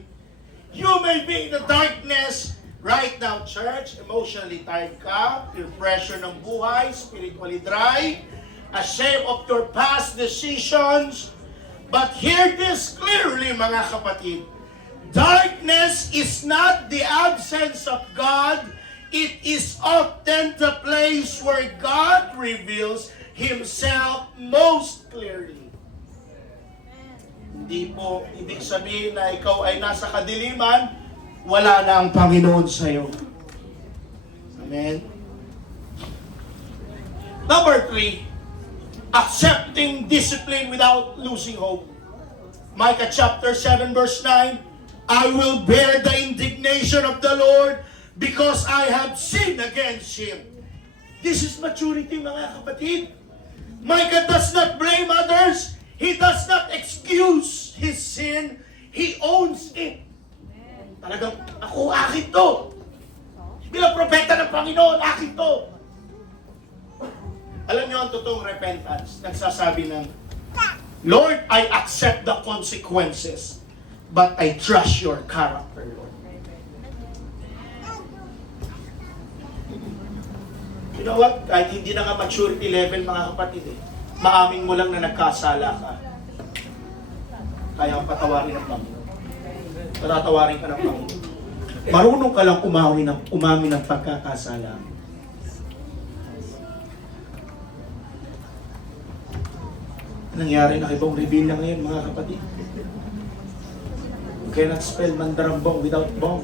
You may be in the darkness right now, church. Emotionally tired ka, peer pressure ng buhay, spiritually dry, ashamed of your past decisions. But hear this clearly, mga kapatid. Darkness is not the absence of God. It is often the place where God reveals Himself most clearly. Hindi po ibig sabihin na ikaw ay nasa kadiliman, wala na ang Panginoon sa iyo. Amen? Number 3, accepting discipline without losing hope. Micah chapter 7 verse 9, I will bear the indignation of the Lord because I have sinned against Him. This is maturity, mga kapatid. Micah does not blame others. He does not excuse his sin. He owns it. Talagang, ako, akin to. Bilang propeta ng Panginoon, akin to. Alam niyo ang totoong repentance, nagsasabi ng, Lord, I accept the consequences, but I trust your character, Lord. You know what? Kahit hindi na nga maturity level, mga kapatid, maamin mo lang na nagkasala ka. Kaya ang patawarin ng Panginoon. Patatawarin ka ng Panginoon. Marunong ka lang umamin ng pagkakasala. Nangyari na kay Bong Revilla ngayon, mga kapatid. You cannot spell Mandarambong without Bong.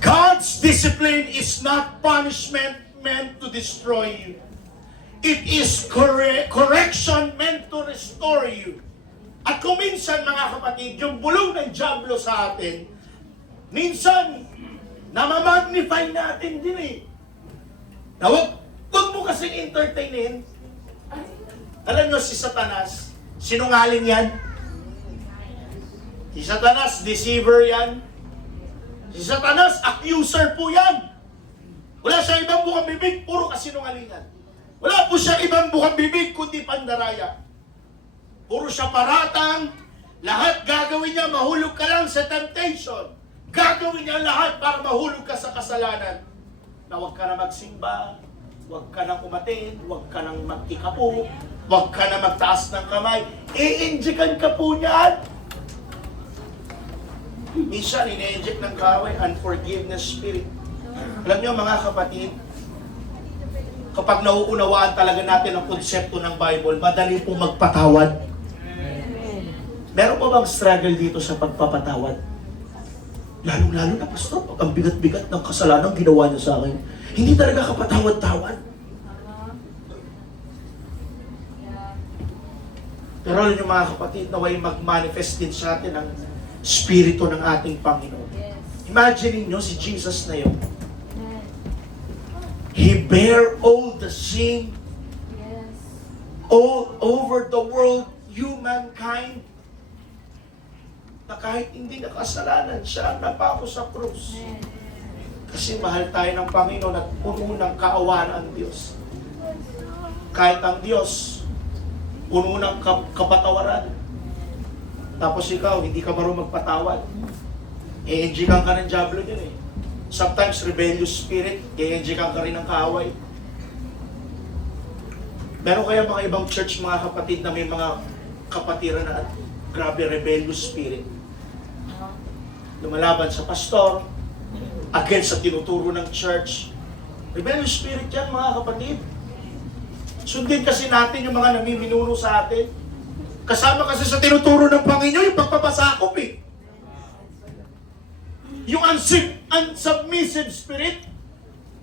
God's discipline is not punishment meant to destroy you. It is correction meant to restore you. At kung minsan, mga kapatid, yung bulong ng dyablo sa atin, minsan, namamagnify natin din eh. Na huwag mo kasing entertainin. Alam nyo si Satanas, sinungaling yan. Si Satanas, deceiver yan. Si Satanas, accuser po yan. Wala siya ibang bukang bibig, puro kasinungalingan. Wala po siya ibang bukang bibig, kundi pandaraya. Puro siya paratang, lahat gagawin niya, mahulog ka lang sa temptation. Gagawin niya lahat para mahulog ka sa kasalanan. Na huwag ka na magsimba, huwag ka na kumatin, huwag ka nang magtikapo, huwag ka na magtaas ng kamay. I-injikan ka po niyan. Minsan, ine-inject ng kaway, unforgiveness spirit. Alam niyo, mga kapatid, kapag nauunawaan talaga natin ang konsepto ng Bible, madali po magpatawad. Meron pa bang struggle dito sa pagpapatawad? Lalo-lalo na, Pastor, pag ang bigat-bigat ng kasalanan ginawa niya sa akin, hindi talaga kapatawad-tawad. Pero alam niyo, mga kapatid, naway mag-manifest din sa atin ang Espiritu ng ating Panginoon. Imagine niyo si Jesus na yun. He bear all the sin all over the world humankind na kahit hindi nakasalanan, siya ang napako sa krus. Kasi mahal tayo ng Panginoon at puno ng kaawaan ang Diyos. Kahit ang Diyos, puno ng kapatawaran. Tapos ikaw, hindi ka marunong magpatawad. I-enjikan ka ng Diablo yun eh. Sometimes rebellious spirit, i-enjikan ka rin ng kaaway. Meron kaya mga ibang church, mga kapatid, na may mga kapatiran na grabe rebellious spirit. Lumalaban sa pastor, against sa tinuturo ng church. Rebellious spirit yan, mga kapatid. Sundin kasi natin yung mga namiminuno sa atin. Kasama kasi sa tinuturo ng Panginoon yung pagpapasakop eh. Yung unsubmissive spirit,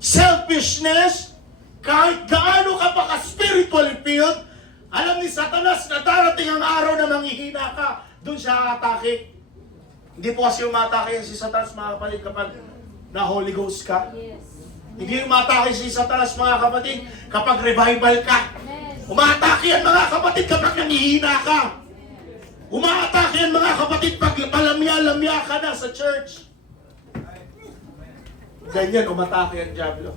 selfishness, kahit gaano ka pa ka-spiritually filled, alam ni Satanas na darating ang araw na manghihina ka, doon siya atake. Hindi po kasi umatake yan si Satanas, mga kapatid, kapag na Holy Ghost ka. Hindi umatake si Satanas, mga kapatid, kapag revival ka. Umatake yan, mga kapatid, kapag nanghihina ka. Umatake yan, mga kapatid, pag palamya-lamya ka na sa church. Ganyan, umatake yan, Diablo.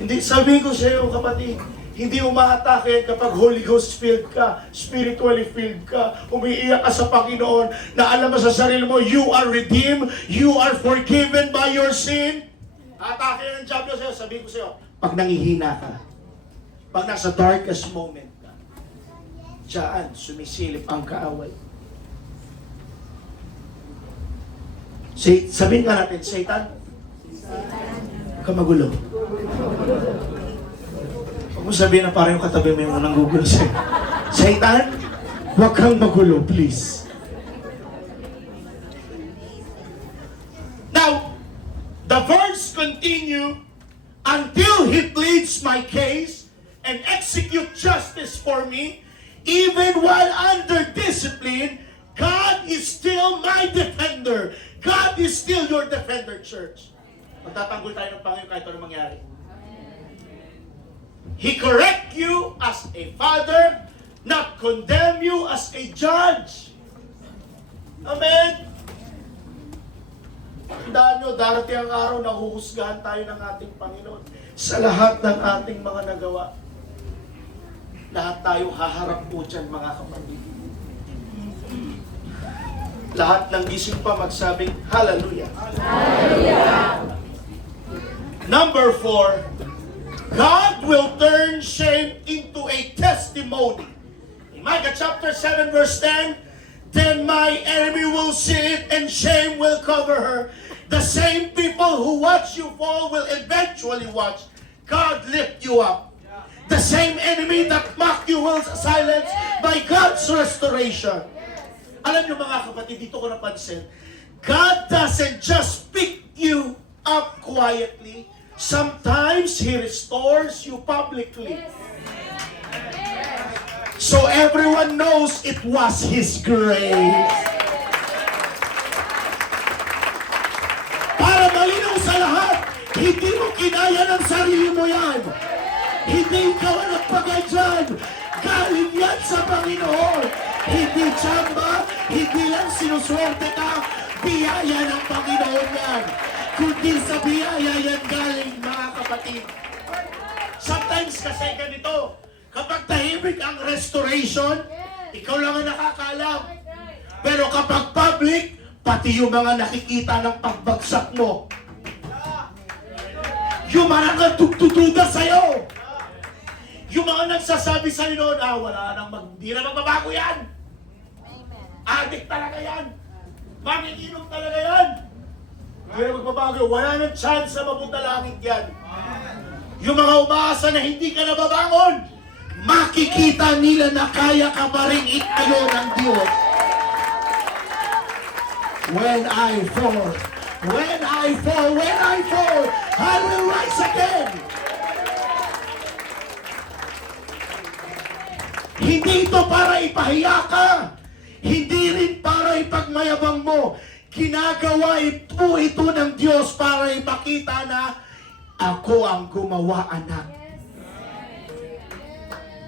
Hindi, sabihin ko sa iyo, kapatid, hindi umatake yan kapag Holy Ghost filled ka, spiritually filled ka, umiiyak ka sa Panginoon, na alam mo sa sarili mo, you are redeemed, you are forgiven by your sin. Atake yan, Diablo, sa iyo. Sabihin ko sa iyo, pag nangihina ka, pag nasa darkest moment ka, diyan sumisilip ang kaaway. Sabihin nga natin, Satan, huwag ka magulo. Huwag mo sabihin na parang yung katabi mo yung unang gugulo sa'yo. Satan, huwag kang magulo, please. Now, the verse continue, until he pleads my case and execute justice for me, even while under discipline, God is still my defender. God is still your defender, church. Magtatanggol tayo ng Panginoon kahit ano mangyari. He correct you as a father, not condemn you as a judge. Amen. Tandaan nyo, darating ang araw na huhusgahan tayo ng ating Panginoon sa lahat ng ating mga nagawa. Lahat tayo haharap po dyan, mga kapatid. Lahat ng gising pa magsabing, Hallelujah. Hallelujah. Number 4, God will turn shame into a testimony. In Micah chapter 7 verse 10, then my enemy will see it and shame will cover her. The same people who watch you fall will eventually watch God lift you up. The same enemy that mocked you will silence by God's restoration. Alam niyo, mga kapatid, dito ko napansin, God doesn't just pick you up quietly. Sometimes He restores you publicly. So everyone knows it was His grace. Para malinaw sa lahat, hindi mo kinaya ng sarili mo yan. Hindi ikaw ang nagpagay dyan. Galing yan sa Panginoon. Hindi tsamba, hindi lang sinuswerte ka. Biyaya ng Panginoon yan. Kundi sa biyaya yan galing, mga kapatid. Sometimes kasi ganito, kapag tahimik ang restoration, ikaw lang ang nakakaalam. Pero kapag public, pati yung mga nakikita ng pagbagsak mo, yung mga nagtututuda sa'yo, yung mga nagsasabi sa'yo noon, wala nang hindi na magbabago yan. Addict talaga yan. Manginginom talaga yan. Hindi na magbabago. Wala nang chance na mapunta langit yan. Yung mga umaasa na hindi ka nababangon, makikita nila na kaya ka pa rin itayo ng Diyos. When I fall, I will rise again. Hindi ito para ipahiya ka. Hindi rin para ipagmayabang mo. Ginagawa po ito ng Diyos para ipakita na ako ang gumawa, anak.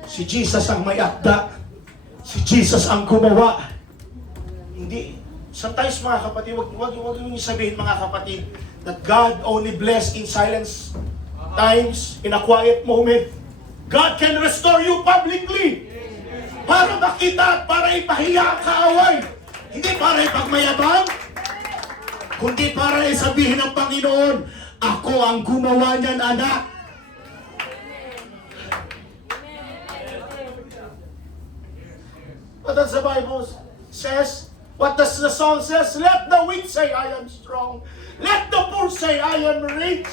Si Jesus ang may akda. Si Jesus ang gumawa. Hindi. Sometimes mga kapatid, wag yung sabihin mga kapatid, that God only bless in silence times, in a quiet moment. God can restore you publicly. Para makita at para ipahiya ang kaaway. Hindi para ipagmayabang, kundi para isabihin ng Panginoon, ako ang gumawa niyan, anak. What does the Bible says? What does the song says? Let the weak say, I am strong. Let the poor say, I am rich.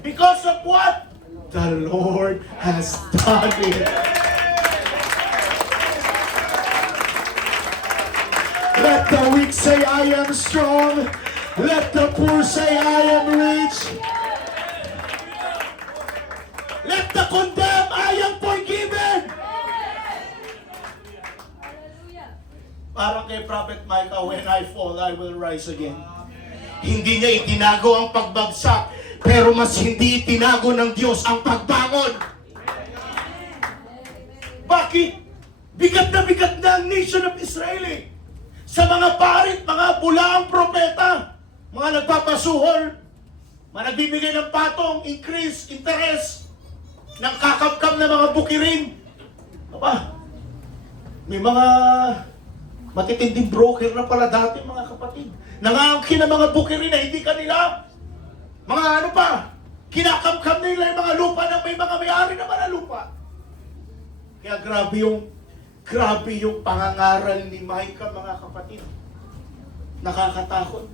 Because of what? The Lord has done it. Let the weak say, I am strong. Let the poor say, I am rich. Let the condemned, I am forgiven. Parang kay Prophet Micah, when I fall, I will rise again. Hindi niya itinago ang pagbagsak, pero mas hindi itinago ng Diyos ang pagbangon. Bakit? Bigat na ang nation of Israel eh. Sa mga parit, mga bulaang propeta, mga nagpapasuhol, mga nagbibigay ng patong, increase, interest, ng kakapkam na mga bukirin. Aba, may mga matitinding broker na pala dati mga kapatid. Nangangkin ng mga bukirin na hindi kanila. Mga ano pa, kinakamkam nila yung mga lupa na may mga may-ari na mga lupa. Kaya grabe yung pangangaral ni Micah mga kapatid. Nakakatakot.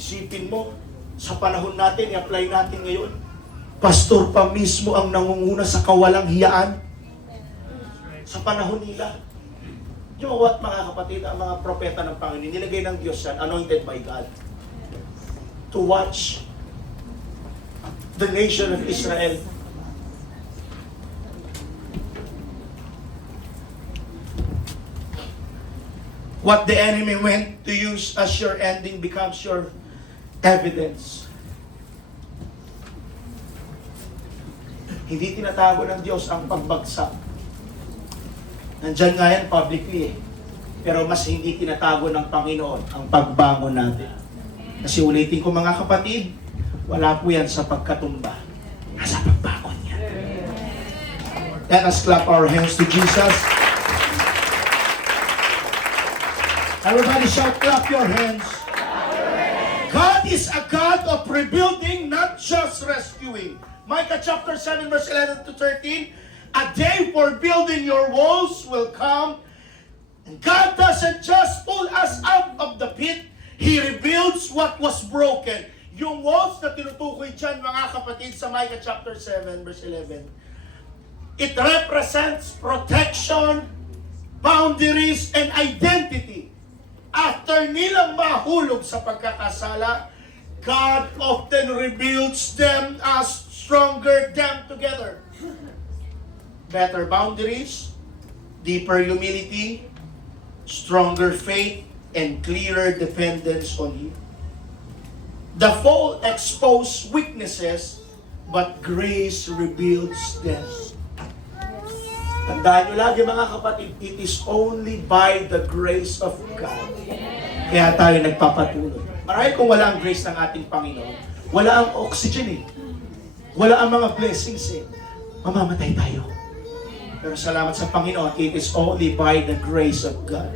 Isipin mo, sa panahon natin, i-apply natin ngayon, pastor pa mismo ang nangunguna sa kawalang hiyaan. Sa panahon nila. You know what mga kapatid, ang mga propeta ng Panginoon, nilagay ng Diyos yan, anointed by God, to watch the nation of Israel. What the enemy went to use as your ending becomes your evidence. Hindi tinatago ng Diyos ang pagbagsak. Nandyan nga yan publicly eh. Pero mas hindi tinatago ng Panginoon ang pagbangon natin. Kasi ulitin ko mga kapatid, wala po yan sa pagkatumba. Nasa pagbangon niya. Let us clap our hands to Jesus. Everybody shout, clap your hands. God is a God of rebuilding, not just rescuing. Micah chapter 7 verse 11 to 13. A day for building your walls will come. And God doesn't just pull us out of the pit. He rebuilds what was broken. Yung walls na tinutukoy dyan, mga kapatid, sa Micah chapter 7, verse 11. It represents protection, boundaries, and identity. After nilang mahulog sa pagkakasala, God often rebuilds them as stronger them together. Better boundaries, deeper humility, stronger faith, and clearer dependence on Him. The fall exposed weaknesses, but grace rebuilds them. Tandaan nyo lagi mga kapatid, it is only by the grace of God. Kaya tayo nagpapatuloy. Marahil kung wala ang grace ng ating Panginoon, wala ang oxygen eh. Wala ang mga blessings eh. Mamamatay tayo. Pero salamat sa Panginoon, it is only by the grace of God.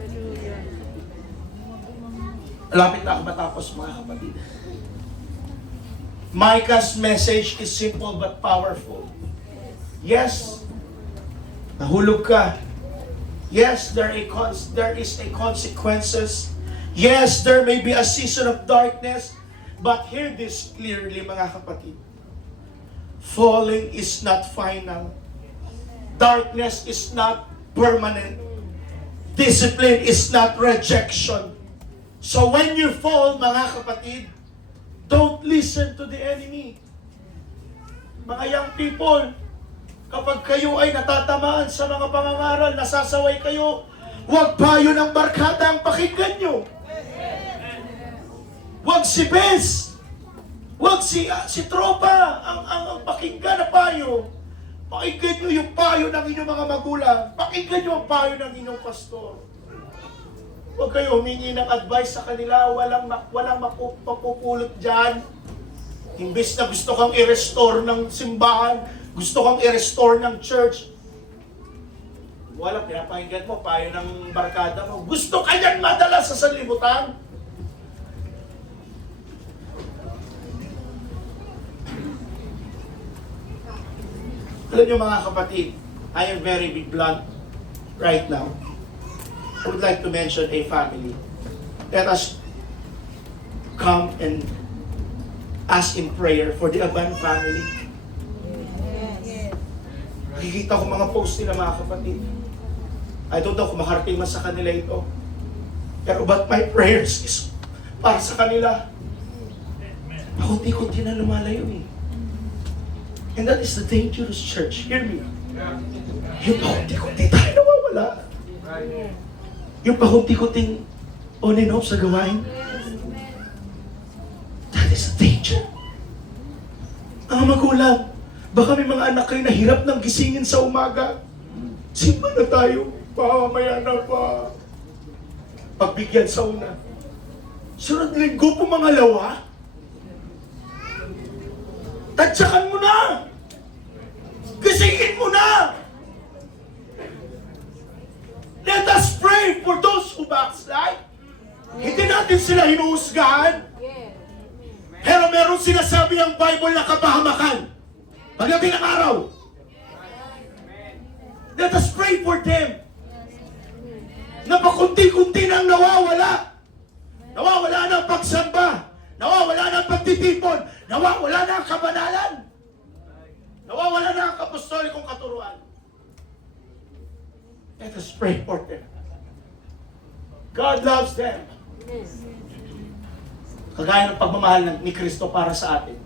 Lapit na ako matapos mga kapatid. Micah's message is simple but powerful. Yes, nahulog ka. Yes, there is a consequences. Yes, there may be a season of darkness. But hear this clearly mga kapatid. Falling is not final. Darkness is not permanent. Discipline is not rejection. So when you fall, mga kapatid, don't listen to the enemy. Mga young people, kapag kayo ay natatamaan sa mga pangangaral, nasasaway kayo, huwag payo ng barkada ang pakinggan nyo. Huwag si Bes, huwag si tropa ang pakinggan na payo. Pakinggan nyo yung payo ng inyong mga magulang. Pakinggan nyo ang payo ng inyong pastor. Huwag kayo humingi ng advice sa kanila. Walang mapupulot dyan. Imbes na gusto kang i-restore ng simbahan, gusto kang i-restore ng church, wala, pinapakinggan mo, payo ng barkada mo. Gusto ka yan madala sa sanlibutan? Alam niyo mga kapatid, I am very blunt right now. I would like to mention a family. Let us come and ask in prayer for the Aban family. Nakikita ko mga post nila mga kapatid. I don't know kung makarating man sa kanila ito. Pero but my prayers is para sa kanila. Pakunti-kunti na lumalayo eh. And that is the dangerous church. Hear me. Yung pakunti-kunti tayo nawawala. Yung pakunti-kunting on and off sa gawain. That is a danger. Ang magulang, baka may mga anak kayo na hirap ng gisingin sa umaga. Simba na tayo. Mamaya na pa. Pagbigyan sa una. Sunod linggo po mga lawa. Tadyakan mo na. Gisingin mo na. Let us pray for those who backslide. Hindi natin sila hinuhusgahan. Pero meron sinasabi ang Bible na kapahamakan. Pagdating ng araw. Let us pray for them. Napakunti-kunti nang nawawala. Nawawala na ang pagsamba. Nawawala na ang pagtitipon. Nawawala na ang kabanalan. Nawawala na ang apostolikong katuruan. Let us pray for them. God loves them. Kagaya ng pagmamahal ni Kristo para sa atin.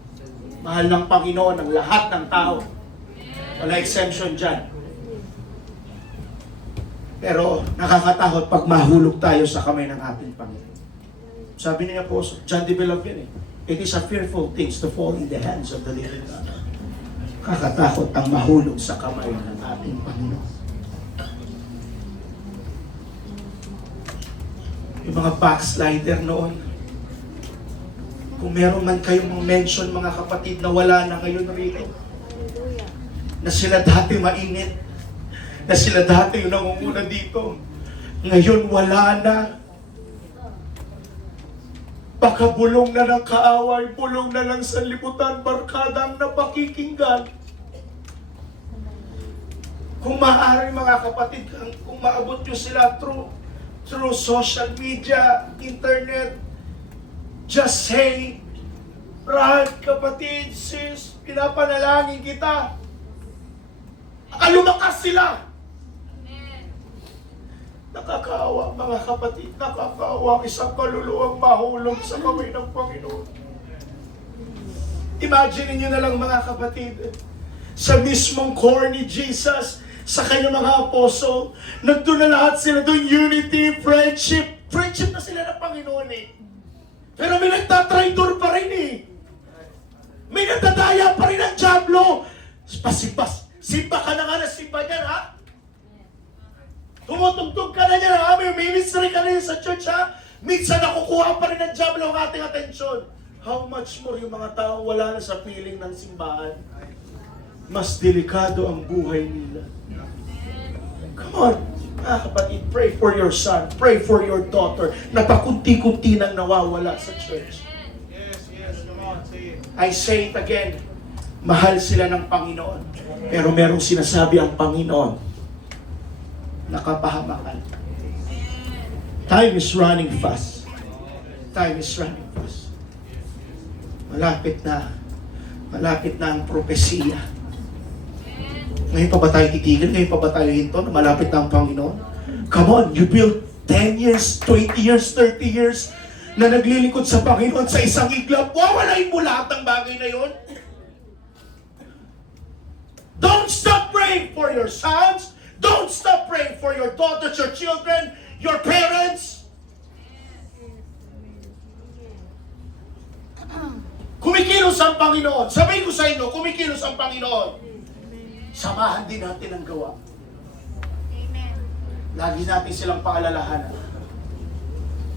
Mahal ng Panginoon ang lahat ng tao. Wala exemption dyan. Pero nakakatakot pag mahulog tayo sa kamay ng ating Panginoon. Sabi niya po, John de Beloved yan eh. It is a fearful thing to fall in the hands of the living God. Kakatakot ang mahulog sa kamay ng ating Panginoon. Yung mga backslider noon, kung meron man kayong mention mga kapatid na wala na ngayon rito, na sila dati mainit, na sila dati yung nangunguna dito, ngayon wala na. Baka bulong na ng kaaway, bulong na lang sa libutan, barkada ang napakikinggan. Kung maaari mga kapatid, kung maabot nyo sila through social media, internet, just say, Brad, kapatid, sis, pinapanalangin kita. Lumakas sila. Nakakaawa mga kapatid, nakakaawa isang kaluluwang mahulog sa kamay ng Panginoon. Imagine niyo na lang mga kapatid, sa mismong core ni Jesus, sa kanyang mga apostol, nandun na lahat sila doon, unity, friendship. Friendship na sila ng Panginoon eh. Pero may nagtatraidor pa rin eh. May nagdadaya pa rin ang dyablo. Pasipas, simba ka na nga na simba niyan ha? Tumutugtog ka na niyan ha? May ministry ka na yun sa church ha? Minsan nakukuha pa rin ng dyablo ang ating atensyon. How much more yung mga tao wala na sa piling ng simbahan? Mas delikado ang buhay nila. Come on, mga kapatid, pray for your son, pray for your daughter, na pakunti-kunti nang nawawala sa church. Yes, come on, say it. I say it again, mahal sila ng Panginoon, pero merong sinasabi ang Panginoon, nakapahamakan. Time is running fast. Time is running fast. Malapit na ang propesiya. Ngayon pa ba tayo titigil? Ngayon pa ba tayo hinto na malapit na ang Panginoon? Come on, you build 10 years, 20 years, 30 years na naglilingkod sa Panginoon sa isang iglap. Wawalain mo lahat ng bagay na yon. Don't stop praying for your sons. Don't stop praying for your daughters, your children, your parents. Kumikilos ang Panginoon. Sabihin ko sa inyo, kumikilos ang Panginoon. Samahan din natin ang gawa. Amen. Lagi natin silang paalalahanan.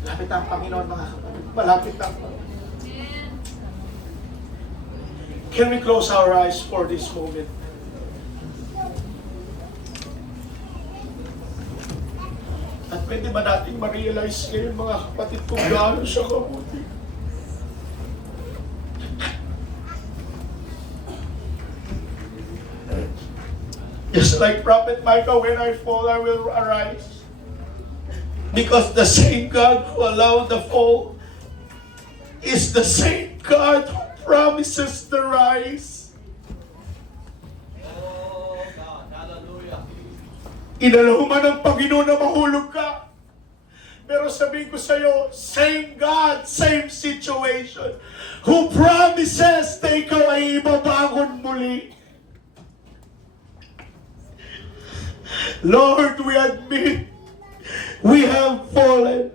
Malapit ang Panginoon, mga kapatid. Malapit ang Panginoon. Can we close our eyes for this moment? At pwede ba natin ma-realize ngayon, mga kapatid, kung gaano siya kabuti? Just like Prophet Micah, when I fall, I will arise. Because the same God who allowed the fall is the same God who promises to rise. Oh God, hallelujah. Inalaw man ng Panginoon na mahulog ka. Pero sabihin ko sa iyo, same God, same situation. Who promises na ikaw ay ibabangon muli. Lord, we admit we have fallen,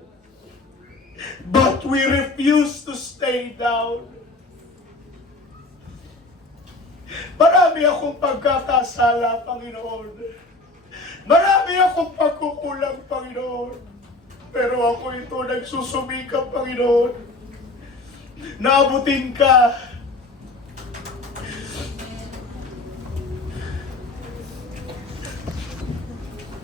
but we refuse to stay down. Marami akong pagkakasala, Panginoon. Marami akong pagkukulang, Panginoon. Pero ako ito nagsusumikap, Panginoon. Naabutin ka